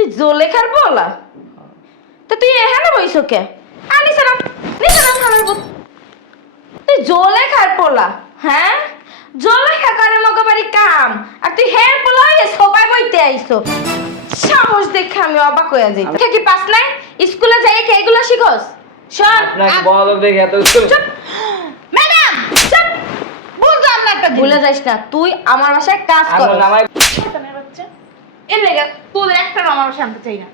তুই জোলেখার বলা তো তুই এখানে বইছো কে? আনি সালাম নিচে নাম খাবার বল। তুই জোলেখার পোলা, হ্যাঁ জোলেখা করে মগবাড়ি কাম, আর তুই হের পোলা হয়ে সবাই বইতে আইছো। সাহস দেখে আমি অবাক হয়ে যাই। তুই কি পাস নাই স্কুলে যাই কি এগুলো শিখোস? শোন আপনাকে বড় দেখে এত স্কুল ম্যাডাম চুপ, বুঝলাম না একটা ভুলে যাস না, তুই আমার বাসায় কাজ কর। আমার নামাই শয়তানের বাচ্চা এর লেগে তোদের একটা আমার শান্তি চাই না।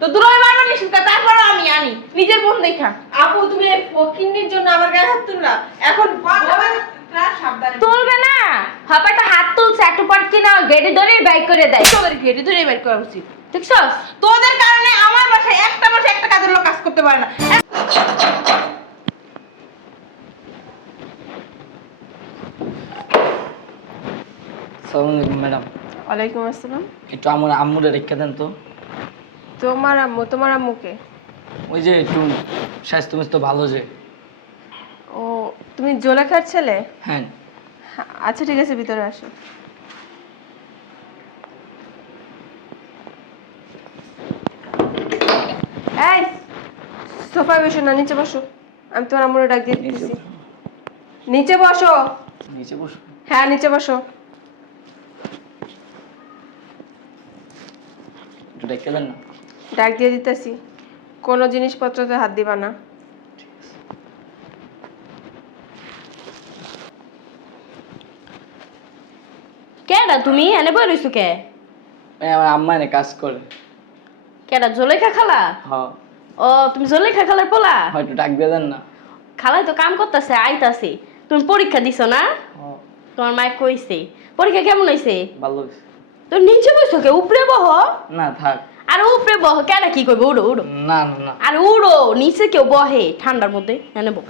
তো দূরে মারবা নিশ্চিত তারপর আমি আনি নিজের বোন দেখা। আপু তুমি এই ফকিন্নির জন্য আমার গায়ে হাত তুললা, এখন সাবধানে তুলবে না, হাপাটা হাত তুলছে একটু পর কি না গেড়ে ধরে বাইক করে দেয়। তোদের ঘেটে ধরে বের করা উচিত। দেখছস তোদের কারণে আমার বাসায় একটা মাসে একটা কাজের লোক কাজ করতে পারে না। আসসালামু আলাইকুম ম্যাডাম, ওয়ালাইকুম আসসালাম। একটু আমার আম্মুরে রেখে দেন তো। তোমার আম্মুকে? ওই যে একটু স্বাস্থ্য মিস্ত ভালো যে। ও তুমি জোলেখার ছেলে? হ্যাঁ আচ্ছা ঠিক আছে, ভিতরে আসো। এই সোফায় বসো না, নিচে বসো। আমি তোমার আম্মুরে ডাক দিয়ে দিতেছি। নিচে বসো। নিচে বসো। হ্যাঁ নিচে বসো। একটু রেখে দেন না। ডাক দিয়ে দিতেছি, কোনো জিনিসপত্রতে হাত দিবা না। কেডা তুমি এনে বই রইছো কে? এই আমার আম্মা এনে কাজ করে। কেডা জোলেখা খালা? হ্যাঁ ও তুমি জোলেখা খালার পোলা? হয়তো ডাক দিয়ে দেন না। খালাই তো কাম করতেছে আইতাছে। তুমি পরীক্ষা দিছো না? হ্যাঁ তোমার মায়ে কইছে পরীক্ষা কেমন হইছে? ভালো হয়েছে। তো নিচে বইছো কে? উপরে বহ। না থাক। আর উপরে বহ কেডা কি করবে? উড়ো উড়ো। না না না আর উড়ো, নিচে কেউ বহে ঠান্ডার মধ্যে? এনে বহ,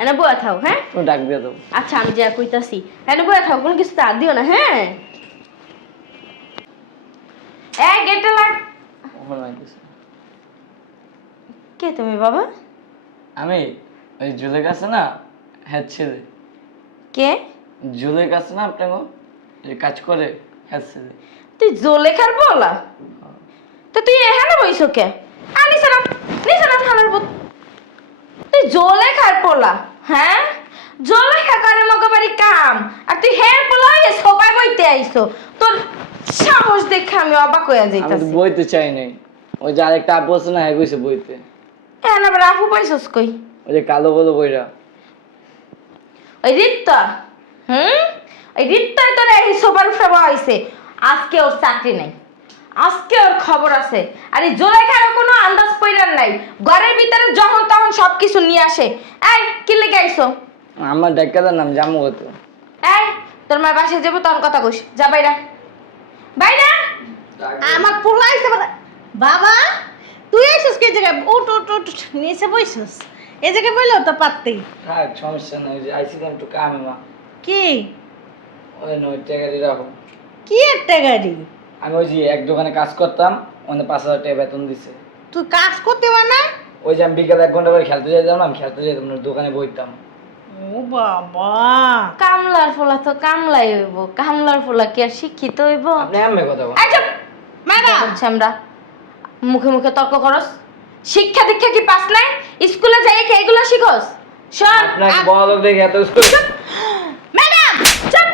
এনে বয়া থাও। হ্যাঁ তুমি ডাক দিয়ে দেবো। আচ্ছা আমি যা কইতাছি এনে বয়া থাও, কোনো কিছু হাত দিও না। হ্যাঁ এই গেটে লাগ। ওখানে আইতেছে। কে তুমি বাবা? আমি ওই জুলেক আছে না, হ্যাঁ ছেলে। কে? জুলেক আছে না আপনাকে, যে কাজ করে, হ্যাঁ ছেলে। তুই জোলেখার বলা তো তুই এখানে বইছো কে? আনি সালাম নিচে নাম খাবার বল। তুই জোলেখার পোলা, হ্যাঁ জোলেখা করে মগবাড়ি কাম, আর তুই হের পোলা হয়ে সবাই বইতে আইছো। তোর সাহস দেখে আমি অবাক হয়ে আমি তো যাইতাছি। বইতে চাই নাই। ওই যে আরেকটা আপু আছে না, হ্যাঁ কইছে বইতে। এখন আবার আপু পাইছস কই? ওই যে কালো বলো বইরা। ওই রিত্তা, ওই রিত্তাই তোর এই সোফার উপরে বসাইছে। আজকে ওর চাকরি নাই, আজকে ওর খবর আছে। আর এই জোলেখারও কোনো আন্দাজ পইরার নাই, ঘরের ভিতরে যখন তখন সবকিছু নিয়ে আসে। এই কি লেগে আইছো? আমার ডাক্তারের নাম জামু কত। এই তোর মা বাসায় যাবো তখন কথা কইস, যা বাইরা বাইরা। আমার পোলা আইছে বাবা, তুই আইছিস কি জায়গায়? উঠ উঠ উঠ নিচে বইছিস, এই জায়গায় বইলেও তো পারতেই। হ্যাঁ সমস্যা নাই, যে আইছিলাম একটু কামে মা। কি ওই নয় টাকারই রাখো। কি একটা গাড়ি? আমি ওই যে এক দোকানে কাজ করতাম, ওখানে 5,000 টাকা বেতন দিছে। তুই কাজ করতে পার না? ওই যে আমি বিকালে 1 ঘন্টা করে খেলতে যেতাম না, আমি খেলতে যেতাম না, দোকানে বইতাম। ও বাবা, কামলার ফোলা তো কামলাই হইব, কামলার ফোলা কি আর শিক্ষিত হইব? আপনি আম্মে কথা বল। এই চুপ! ম্যাডাম হচ্ছে আমরা মুখে মুখে তর্ক করস। শিক্ষা দীক্ষা কি পাস নাই? স্কুলে যাই কি এগুলো শিখোস? শোন আপনাকে বড় লোক দেখে এত স্কুল। ম্যাডাম চুপ,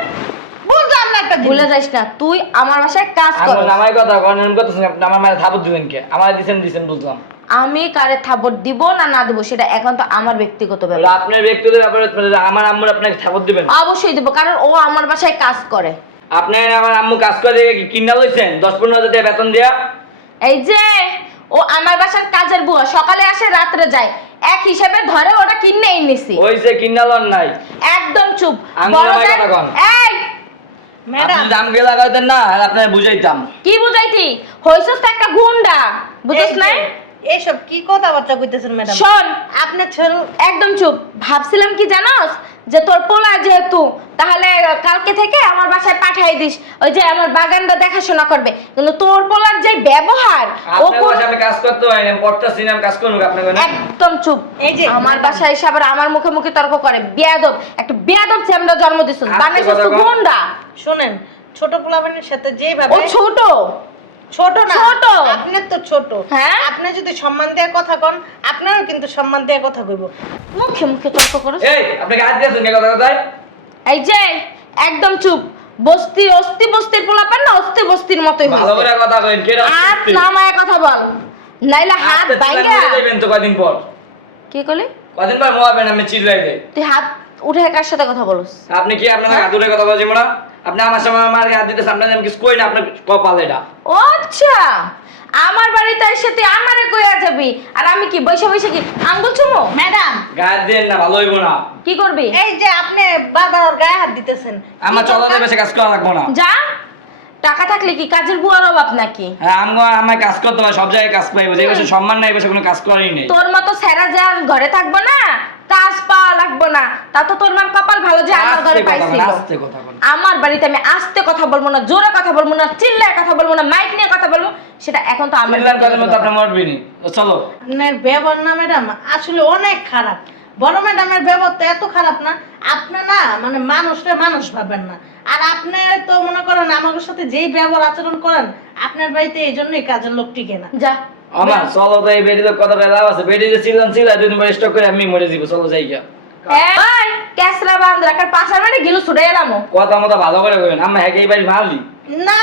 বুঝলাম না একটা ভুলে যাস না, তুই আমার বাসায় কাজ কর। আমার নামাই কথা করেন করতেছেন আপনি, আমার মায়ের থাপড় দিবেন কে? আমার দিছেন বুঝলাম। আমি কারে থাপড় দিব না না দিব সেটা এখন তো আমার ব্যক্তিগত ওটা ব্যাপার। আপনার ব্যক্তিগত ব্যাপারে, আমার আম্মুর আপনাকে থাপড় দিবেন। অবশ্যই দিব, কারণ ও আমার বাসায় কাজ করে। আপনি আমার আম্মু কাজ করে দেখে কি কিনা লইছেন 10-15 হাজার টাকা বেতন দিয়া? এই যে ও আমার বাসার কাজের বুয়া, সকালে আসে রাত্রে যায়, এক হিসাবে ধরে ওটা কিনে এনেছি। ওই যে কিনা লন নাই। একদম চুপ। আমি বড় নামাই জাত- কথা কন। এই ম্যাডাম আপনি দাম গেলা কইতেন না, আর আপনার বুঝাইতাম। কি বুঝাইতি? হইছস তো একটা গুন্ডা, বুঝছস না? এইসব কি কথাবার্তা কইতেছেন ম্যাডাম? শোন আপনার ছেলে একদম চুপ। ভাবছিলাম কি জানোস, যে তোর পোলা যেহেতু, তাহলে কালকে থেকে আমার বাসায় পাঠাই দিস, ওই যে আমার বাগানটা দেখাশোনা করবে। কিন্তু তোর পোলার যে ব্যবহার, ও আপনার বাসায় আমি কাজ করতে হয় না, পড়তাছি না, আমি কাজ করব আপনাকে না। একদম চুপ। এই যে আমার ম্যাডাম। বাসায় এসে আবার আমার মুখে মুখে তর্ক করে। বেয়াদব, একটা বেয়াদব ছেমড়া জন্ম দিছস, আস্তে বানাইছস কথা তো কও। গুন্ডা। শুনেন, ছোট পোলাপানের সাথে ও যেভাবে ছোট, ছোট না ছোট। আপনার তো ছোট। হ্যাঁ? আপনি যদি সম্মান দেওয়ার কথা কন, আপনারও কিন্তু সম্মান দেওয়ার কথা কইব। মুখে মুখে তর্ক করো। এই আপনাকে হাত দিয়েছেন কে কথা কথায়? এই যে একদম চুপ। বস্তির পোলাপান না বস্তির মতোই ভালো করে হইছে। কথা কইন কে হাত নামায় কথা বল, নাইলে হাত ভাঙা। যাবেন তো কদিন পর। কি করলি? কদিন পর মোয়াবেন আমি চিল্লাই দেই। তুই হাত উঠে কার সাথে কথা বলছ? আপনি কি আপনার হাত ধরে কথা বলছেন না? আপনি আমার সামনে আমার হাত দিতেছেন, আপনার আমি কিছু কই না, আপনার কপাল এটা। ও আচ্ছা, আমার বাড়িতে এসে তুই আমারে কইয়া যাবি আর আমি কি বৈশা কি আঙ্গুল চুমো? ম্যাডাম, গায়ে দেন না, ভালো হইব না। কি করবি? এই যে আপনি বারবার ওর গায়ে হাত দিতেছেন। আমার চলাতে বেশি কাজ করা লাগবো না। যা, টাকা থাকলে কি কাজের বুয়ার অভাব নাকি? হ্যাঁ আমার কাজ করতে হয়, সব জায়গায় কাজ পাইবো, যে বসে সম্মান নাই বসে কোনো কাজ করাই নেই। তোর মতো সেরা যে আর ঘরে থাকবো না, কাজ পাওয়া লাগবো না, তা তো তোর মার কপাল ভালো যে আমার ঘরে পাইছিল। আস্তে কথা বল। আমার বাড়িতে আমি আস্তে কথা বলবো না, জোরে কথা বলবো না, চিল্লায় কথা বলবো না, মাইক নিয়ে কথা বলবো, সেটা এখন তো আমার মিললাম কাজের মতো আপনি মরবেনই। চলো। আপনার ব্যবহার না ম্যাডাম আসলে অনেক খারাপ। বড় ম্যাডামের ব্যবহার তো এত খারাপ না, আপনি না মানে মানুষটা মানুষ ভাবেন না। আর আপনি তো মনে করেন আমাদের সাথে যেই ব্যবহার আচরণ করেন, আপনার বাড়িতে এই জন্যই কাজের লোক টিকে না। যা আমার চলো তো, এই বেডি লোক কথাটা লাভ আছে। বেডি যে চিল্লাই দুদিন পরে স্টক করে আমি মরে যাবো। চলো যাই গিয়া। এই ক্যাসরা বান্ধ রাখার পাশার মানে গিলু ছুটে এলামো। কথা মতো ভালো করে কইবেন। আমরা হ্যাঁ এই বাড়ি মারলি। না,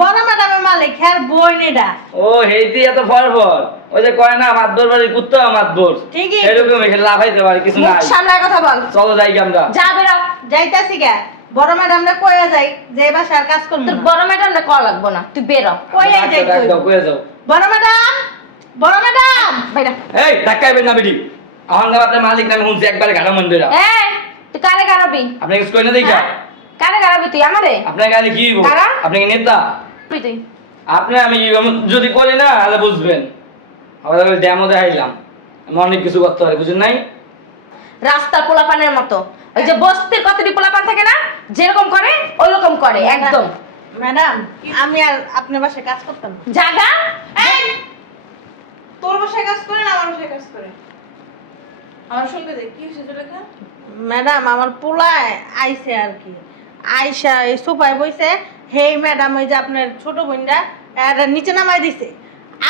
বড় ম্যাডামের মালিক হ্যাঁ বই নেডা। ও হেইতি এত ফরফর। ওই যে কয় না মাতবর বাড়ি কুত্তা মাতবর। ঠিকই। এরকম এখানে লাফাইতে পারে কিছু মুখ নাই। সামলায় কথা বল। চলো যাই গিয়া আমরা। যা বেরো। যাইতাছি গা, বড় ম্যাডামরা কইয়া যাই যে এই বাসার কাজ করব তোর না। বড় ম্যাডাম রে কল লাগবো না, তুই বেরো। কইয়া যাই ডাক দাও, কইয়া যাও। বড় ম্যাডাম, বড় ম্যাডাম। বাইরা। এই ধাক্কাইবেন না বেডি। আহঙ্গার আপনার মালিক নামে হুঁচি একবারে ঘাড়া মন্দিরা। এই তুই কারে গারাবি? আপনি কিছু কই না দেখা? হ্যাঁ? কারে গারাবি তুই আমারে? আপনার গালে কি হইব? কারা? আপনি কি নেতা? তুই আপনি আমি যদি করি না তাহলে বুঝবেন। আমাদের ড্যামও দেখাইলাম, আমি অনেক কিছু করতে পারি, বুঝেন নাই? রাস্তার পোলাপানের মতো, ওই যে বস্তির কতটি পোলাপান থাকে না, যেরকম করে ওইরকম করে একদম। ম্যাডাম, আমি আর আপনার বাসায় কাজ করতাম না। জাগা। এই তোর বাসায় কাজ করে না আমার বাসায় কাজ করে? আমার শুনতে দে, কি হয়েছে লেখা? ম্যাডাম, আমার পোলায় আইছে আর কি, আইসা এই সোফায় বইছে। হেই ম্যাডাম, ওই যে আপনার ছোট বোনটা এটা নিচে নামাই দিছে।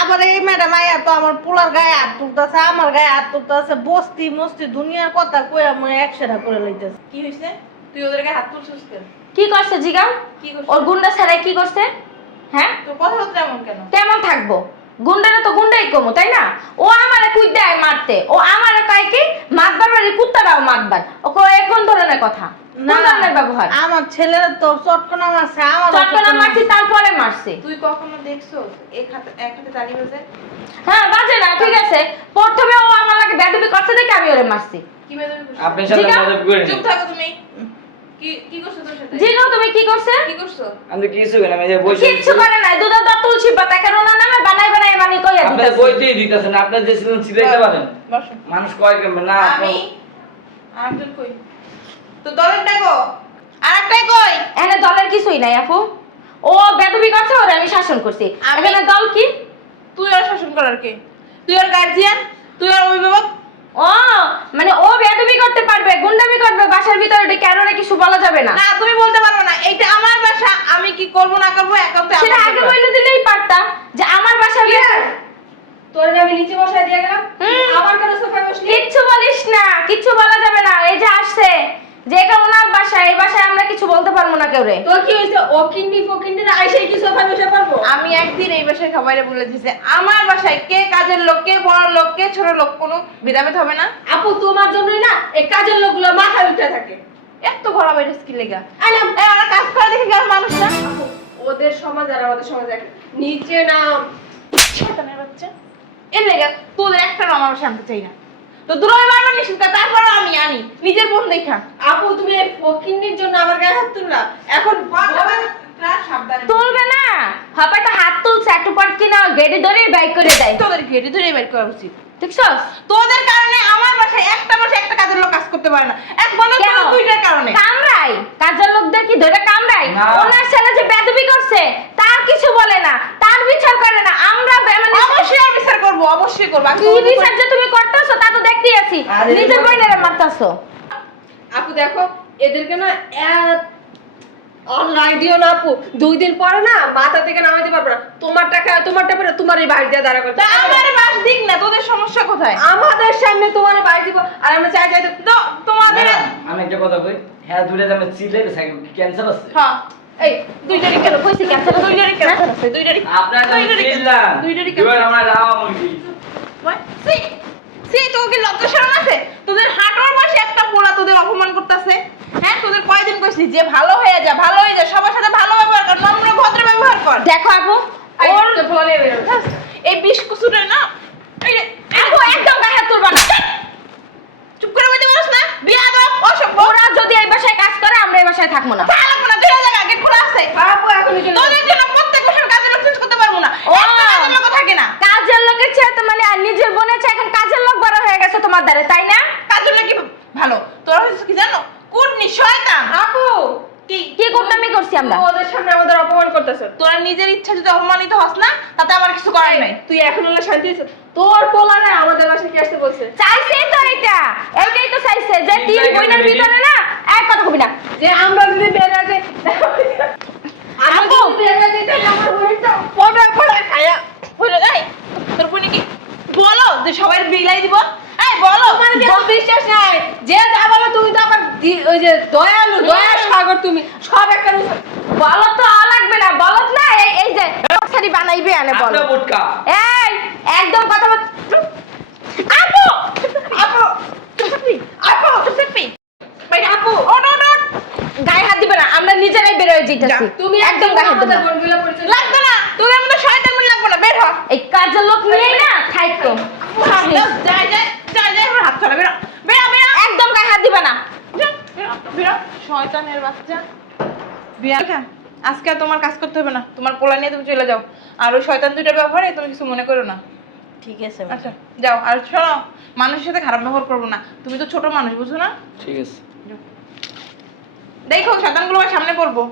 আবার এই ম্যাডাম আইয়া তো আমার পোলার গায়ে হাত তুলতেছে, আমার গায়ে হাত তুলতেছে, বস্তি মস্তি দুনিয়ার কথা কই আমি একসাথে করে লইতেছে। কি হয়েছে? তুই ওদেরকে হাত তুলছিস কেন? কি করছে জিগাও? কি করছিস? ওর গুন্ডা ছাড়াই কি করছে? হ্যাঁ, তোর কথাবার্তা এমন কেন? কেমন থাকবো? গুন্ডারা তো গুন্ডাই কমো, তাই না? ও আমারে কুই দেয় মারতে, ও আমারে কয় কি মাতবার বাড়ির কুত্তাটাও মাতবার। ও কয় কোন ধরনের কথা, কোন ধরনের ব্যবহার? আমার ছেলের তো চটকনা মারছে, আমার চটকনা মারছি, তারপরে মারছে। তুই কখনো দেখছস এক হাতে তালি বাজে? হ্যাঁ বাজে না, ঠিক আছে। প্রথমে ও আমার লাগে বেদবি করছে দেখে আমি ওরে মারছি। কি বেদবি করছিস? আপনার সাথে জিগা, মজা করে চুপ থাকো তুমি। কি কি করছো তোর সাথে? জিগাও তুমি কি করছে? কি করছো? আমি কিছু করি না, আমি যে বসে কিচ্ছু করে নাই, দুধ দা তুলসী পাতা কেন না নামে বানাই বানাই মানে কইয়া আপনি দিতেছে। বইতেই দিতেছেন, আপনার যে ছিলেন ছিলাইতে পারেন। বসো। মানুষ কয় কেমন না আমি আরেকজন কই? তো দলের ডাকো। আরেকটাই কই? এখানে দলের কিছুই নাই আপু, ও বেদবি করছে ওরে আমি শাসন করছি। আমি- এখানে দল কি? তুই আর শাসন করার কে? তুই আর গার্জিয়ান, তুই আর অভিভাবক। ও মানে ও বেদবি করতে পারবে, গুন্ডামি করবে বাসার ভিতরে, এটা কেন রে কিছু বলা যাবে না। না তুমি বলতে পারবে না, এটা আমার বাসা, আমি কি করব না করব একান্ত সেটা আগে বলে দিলেই পারতাম যে আমার বাসার ভিতরে। তোর আমি নিচে বসায় দিয়ে গেলাম, আবার কেন সোফায় বসলি? কিচ্ছু বলিস না, কিচ্ছু বলা যাবে না। এই যে আসছে, যে এটা ওনার বাসা, এই বাসায় আমরা কিছু বলতে পারবো না কেউ রে। তোর কি হয়েছে? ও কিন্ডি ফকিন্ডি আইসে কি সোফায় বসে পারবো? আমি একদিন এই বাসায় খাবারে বলে দিয়েছে আমার বাসায় কে কাজের লোক, কে বড় লোক, কে ছোট লোক, কোনো ভেদাভেদ হবে না। আপু তোমার জন্যই না এই কাজের লোকগুলো মাথায় উঠে থাকে। এত ঘোরা বাইরে স্কিল লেগা আইলাম ওরা কাজ করে দেখে গেল মানুষ না। আপু, ওদের সমাজ আর আমাদের সমাজ এক। নিচে নাম। শয়তানের বাচ্চা এর লেগা তোদের একটা আমার বাসায় আনতে চাই না। তো দূরে বারবার নিষেধ করে, তারপরও আমি আনি নিজের বোন দেখা। আপু তুমি এই ফকিন্ডির জন্য আমার গায়ে হাত তুললা। এখন সাবধানে তুলবে না, হয়তো হাত তুলছে একটু পর কিনা গেটে ধরে বাইক করে দেয়। তোদের ঘেটে ধরে বের করা উচিত। দেখছো? তোদের কারণে আমার বাসায় একটা কাজের লোক কাজ করতে পারে না, এক বন্ধু কেন? দুইটার কারণে। কামড়াই, কাজের লোকদের কি ধরে কামড়াই? না। ওনার ছেলে যে বেদবি করছে তার কিছু বলে না, তার বিচার করে না। আমরা মানে অবশ্যই আর বিচার করবো, অবশ্যই করবো। আমি কি তোমাদের বিচার যে তুমি করতেছো তা তো দেখতেই আছি, আরে নিজের বইনেরে মারতাছো। আপু দেখো এদেরকে না অনলাইন দিও না আপু, 2 দিন পরে না মাথা থেকে নামাইতে পারবো না। তোমারটা পরে তোমার এই বাড়ি দিয়ে দাঁড়া করতে তা আমার বাস দিক না, তোদের সমস্যা কোথায়? আমাদের সামনে তোমার বাড়ি দিব আর আমরা চাই চাই তো তোমাদের ম্যাডাম, আমি একটা কথা কই, হ্যাঁ দুইটা দামে চিলে ক্যান্সার আছে। হ্যাঁ এই দুইটারই কেন কইছি ক্যান্সার, দুইটারই ক্যান্সার আছে, দুইটারই আপনার কাছে চিল্লাম, দুইটারই এবার আমরা রাওয়া মুরগি। সি সি তোকে লজ্জা শরম আছে? তোদের হাঁটার বসে একটা পোলা তোদের অপমান করতেছে। হ্যাঁ তোদের কয়দিন কইছি যে ভালো হয়ে যা, ভালো হয়ে যা, সবার সাথে ভালো ব্যবহার কর, নম্র ভদ্র ব্যবহার কর। দেখো আপু, ওর তো ফোলা নিয়ে বেরো। এই বিস্কুটে না এই রে, আপু একদম গায়ে হাত তুলবা না। চুপ করে বইতে পারছ না? বিয়া দাও অসভ্য। ওরা যদি এই বাসায় কাজ করে আমরা এই বাসায় থাকবো না। ভালো না, দুই জায়গা গেট খোলা আছে। আপু এখন কি তোদের জন্য প্রত্যেক বছর কাজের লোক চেঞ্জ করতে পারবো না, ও। একটা কাজের লোক থাকে না। কাজের লোকের চেয়ে তো মানে আর নিজের বোনের চেয়ে এখন কাজের লোক বড় হয়ে গেছে তোমার দ্বারে, তাই না? কাজের লোক কি ভালো? তোরা হচ্ছে কি জানো, কুটনি শয়তান। আপু কি কি করতামি করছি আমরা? ওদের সামনে আমাদের অপমান করতেছ। তোরা নিজের ইচ্ছা যদি অপমানিত হস না, তাতে আমার কিছু করার নাই। তুই এখন হলো শান্তি হয়েছে? তোর পোলারে আমাদের বাসায় কি আসতে বলছে? চাইছেই তো এইটাই তো চাইছে যে তিন বোনের ভিতরে না এক কথা কবি না। যে আমরা যদি বের আগে আমি আপু। যদি বের আগে তাহলে আমার বোনটা পড়া পড়া খায়া হইলো এই তোর বোন কি বলো যে সবাই বিলাই দিব? এই বলো তোমার কি এত বিশ্বাস নাই? যে যা বলো তুমি তো আবার ওই যে দয়ালু দয়া সাগর, তুমি সব একটা বলত তো লাগবে না, বলত না এই যে রক্সারি বানাইবে আনে বল। আপনার বোটকা। এই একদম কথা বল। আপু আপু চুপ থাকবি, আপু চুপ থাকবি। ভাই আপু ও নো নো গায়ে হাত দিবে না, আমরা নিজেরাই বের হয়ে যাইতাছি। তুমি একদম গায়ে হাত দিবে আমাদের না। বোনগুলো পরিচয় লাগবে না, তোদের মতো শয়তান মন লাগবে না, বের হ। এই কাজের লোক নিয়েই না থাইতো। যাই যাই যাই যাই আমার হাত চলা বেরো বেরো বেরো একদম গায়ে হাত দিবে না। বেরো শয়তানের বাচ্চা। বিয়া আজকে আর তোমার কাজ করতে হবে না, তোমার পোলা নিয়ে তুমি চলে যাও। আর ওই শয়তান দুইটার ব্যাপারে তুমি কিছু মনে করো না। ঠিক আছে। আচ্ছা যাও। আর শোনো, মানুষের সাথে খারাপ ব্যবহার করবো না, তুমি তো ছোট মানুষ বুঝো না। ঠিক আছে। দেখো শয়তানগুলো আমার সামনে পড়বো।